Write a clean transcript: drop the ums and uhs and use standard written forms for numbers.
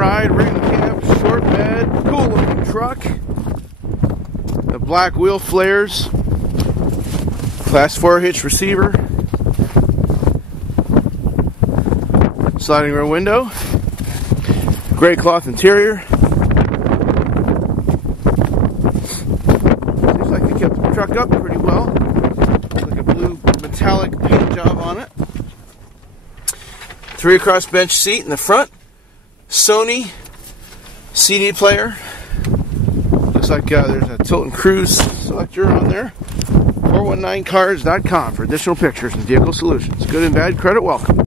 ride, rig cab, short bed, cool looking truck. The black wheel flares, class 4 hitch receiver, sliding rear window, gray cloth interior. Seems like they kept the truck up pretty well. Like a blue metallic paint job on it. 3 across bench seat in the front. Sony CD player. Looks like there's a tilt and cruise selector on there. 419cars.com for additional pictures and vehicle solutions. Good and bad credit welcome.